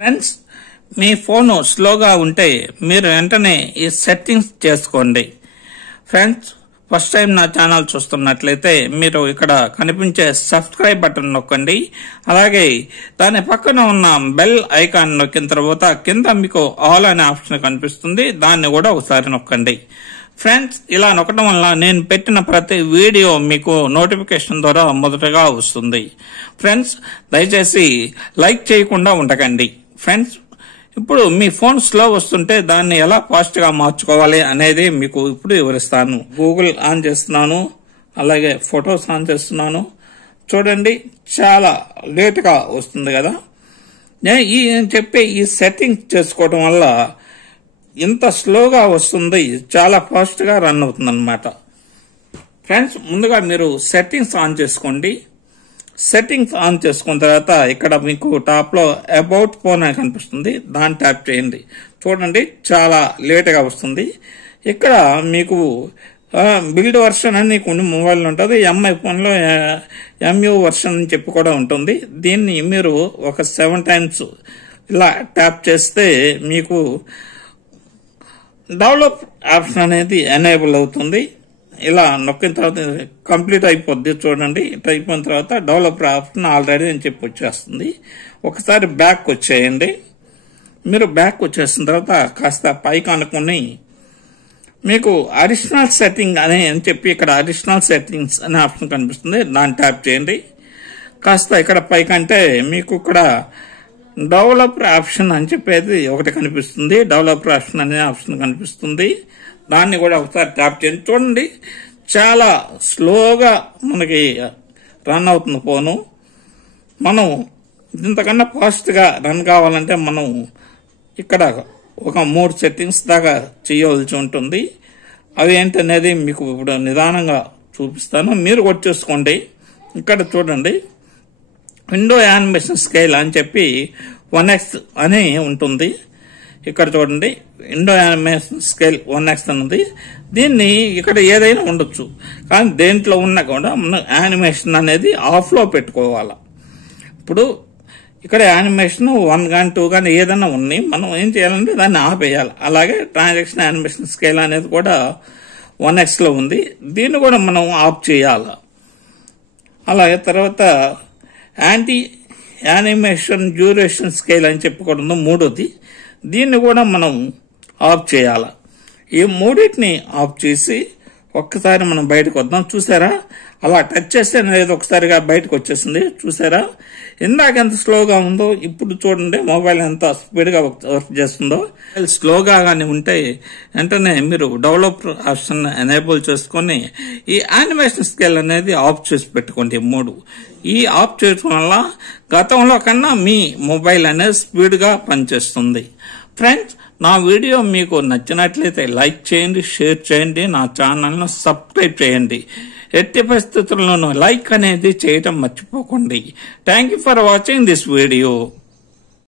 Friends, మీ phone స్లోగా ఉంటే మీరు వెంటనే ఈ సెట్టింగ్స్ చేసుకోండి. ఫ్రెండ్స్, ఫస్ట్ టైం నా ఛానల్ చూస్తున్నట్లయితే మీరు ఇక్కడ కనిపించే సబ్స్క్రైబ్ బటన్ నొక్కండి. అలాగే దాని పక్కన ఉన్న బెల్ ఐకాన్ నొక్కిన తర్వాత కింద మీకు ఆల్ అనే ఆప్షన్ కనిపిస్తుంది, దాన్ని కూడా ఒకసారి నొక్కండి. ఫ్రెండ్స్, ఇలా నొక్కడం వల్ల నేను పెట్టిన ప్రతి వీడియో మీకు నోటిఫికేషన్ ద్వారా మొదటగా వస్తుంది. ఫ్రెండ్స్, దయచేసి లైక్ చేయకుండా ఉండకండి. ఫ్రెండ్స్, ఇప్పుడు మీ ఫోన్ స్లో వస్తుంటే దాన్ని ఎలా ఫాస్ట్ గా మార్చుకోవాలి అనేది మీకు ఇప్పుడు వివరిస్తాను. గూగుల్ ఆన్ చేస్తున్నాను, అలాగే ఫొటోస్ ఆన్ చేస్తున్నాను. చూడండి, చాలా లేట్ గా వస్తుంది కదా. నేను చెప్పే ఈ సెట్టింగ్ చేసుకోవడం వల్ల ఇంత స్లోగా వస్తుంది, చాలా ఫాస్ట్ గా రన్ అవుతుంది అన్నమాట. ఫ్రెండ్స్, ముందుగా మీరు సెట్టింగ్స్ ఆన్ చేసుకోండి. సెట్టింగ్స్ ఆన్ చేసుకున్న తర్వాత ఇక్కడ మీకు టాప్ లో అబౌట్ ఫోన్ అని కనిపిస్తుంది, దాన్ని ట్యాప్ చేయండి. చూడండి, చాలా లేట్ గా వస్తుంది. ఇక్కడ మీకు బిల్డ్ వర్షన్ అని కొన్ని మొబైల్ ఉంటుంది, ఎంఐ ఫోన్ లో ఎంయూ వర్షన్ అని చెప్పి కూడా ఉంటుంది. దీన్ని మీరు ఒక 7 times ఇలా ట్యాప్ చేస్తే మీకు డెవలప్ ఆప్షన్ అనేది ఎనేబుల్ అవుతుంది. ఇలా నొక్కిన తర్వాత కంప్లీట్ అయిపోద్ది. చూడండి, ఇట్ అయిపోయిన తర్వాత డెవలపర్ ఆప్షన్ ఆల్రెడీ అని చెప్పి వచ్చేస్తుంది. ఒకసారి బ్యాక్ వచ్చేయండి. మీరు బ్యాక్ వచ్చేసిన తర్వాత కాస్త పైకి అనుకుని మీకు అడిషనల్ సెట్టింగ్ అని చెప్పి ఇక్కడ అడిషనల్ సెట్టింగ్స్ అనే ఆప్షన్ కనిపిస్తుంది, దాన్ని ట్యాప్ చేయండి. కాస్త ఇక్కడ పైకంటే మీకు ఇక్కడ డెవలపర్ ఆప్షన్ అని చెప్పేది ఒకటి కనిపిస్తుంది, డెవలపర్ ఆప్షన్ అనే ఆప్షన్ కనిపిస్తుంది, దాన్ని కూడా ఒకసారి ట్యాప్ చేయండి. చూడండి, చాలా స్లోగా మనకి రన్ అవుతుంది ఫోను. మనం ఇంతకన్నా ఫాస్ట్ గా రన్ కావాలంటే మనం ఇక్కడ ఒక 3 సెట్టింగ్స్ దాకా చేయవలసి ఉంటుంది. అవి ఏంటనేది మీకు ఇప్పుడు నిదానంగా చూపిస్తాను, మీరు కూడా చేసుకోండి. ఇక్కడ చూడండి, విండో యానిమేషన్ స్కేల్ అని చెప్పి 1x అని ఉంటుంది. ఇక్కడ చూడండి, విండో యానిమేషన్ స్కేల్ 1x ఉంది. దీన్ని ఇక్కడ ఏదైనా ఉండొచ్చు, కానీ దేంట్లో ఉన్నా కూడా మనం యానిమేషన్ అనేది ఆఫ్ లో పెట్టుకోవాలి. ఇప్పుడు ఇక్కడ యానిమేషన్ 1 కానీ 2 కానీ ఏదైనా ఉన్నాయి, మనం ఏం చేయాలంటే దాన్ని ఆపేయాలి. అలాగే ట్రాన్సాక్షన్ యానిమేషన్ స్కేల్ అనేది కూడా 1x లో ఉంది, దీన్ని కూడా మనం ఆఫ్ చేయాలి. అలాగే తర్వాత యాంటీ యానిమేషన్ డ్యూరేషన్ స్కేల్ అని చెప్పుకోవడం 3ది, దీన్ని కూడా మనం ఆఫ్ చేయాలి. ఈ 3టిని ఆఫ్ చేసి ఒక్కసారి మనం బయటకు వద్దాం. చూసారా, అలా టచ్ చేస్తే అనేది ఒకసారిగా బయటకు వచ్చేసింది. చూసారా, ఇందాక ఎంత స్లోగా ఉందో ఇప్పుడు చూడండి మొబైల్ ఎంత స్పీడ్ గా వర్క్ చేస్తుందో. స్లోగా కానీ ఉంటే వెంటనే మీరు డెవలపర్ ఆప్షన్ ఎనేబుల్ చేసుకుని ఈ యానిమేషన్ స్కేల్ అనేది ఆఫ్ చేసి పెట్టుకోండి. 3 ఈ ఆఫ్ చేయడం వల్ల గతంలో కన్నా మీ మొబైల్ అనేది స్పీడ్ గా పనిచేస్తుంది. ఫ్రెండ్స్, నా వీడియో మీకు నచ్చినట్లయితే లైక్ చేయండి, షేర్ చేయండి, నా ఛానల్ను సబ్స్క్రైబ్ చేయండి. ఎట్టి పరిస్థితుల్లోనూ లైక్ అనేది చేయటం మర్చిపోకండి. Thank you for watching this video.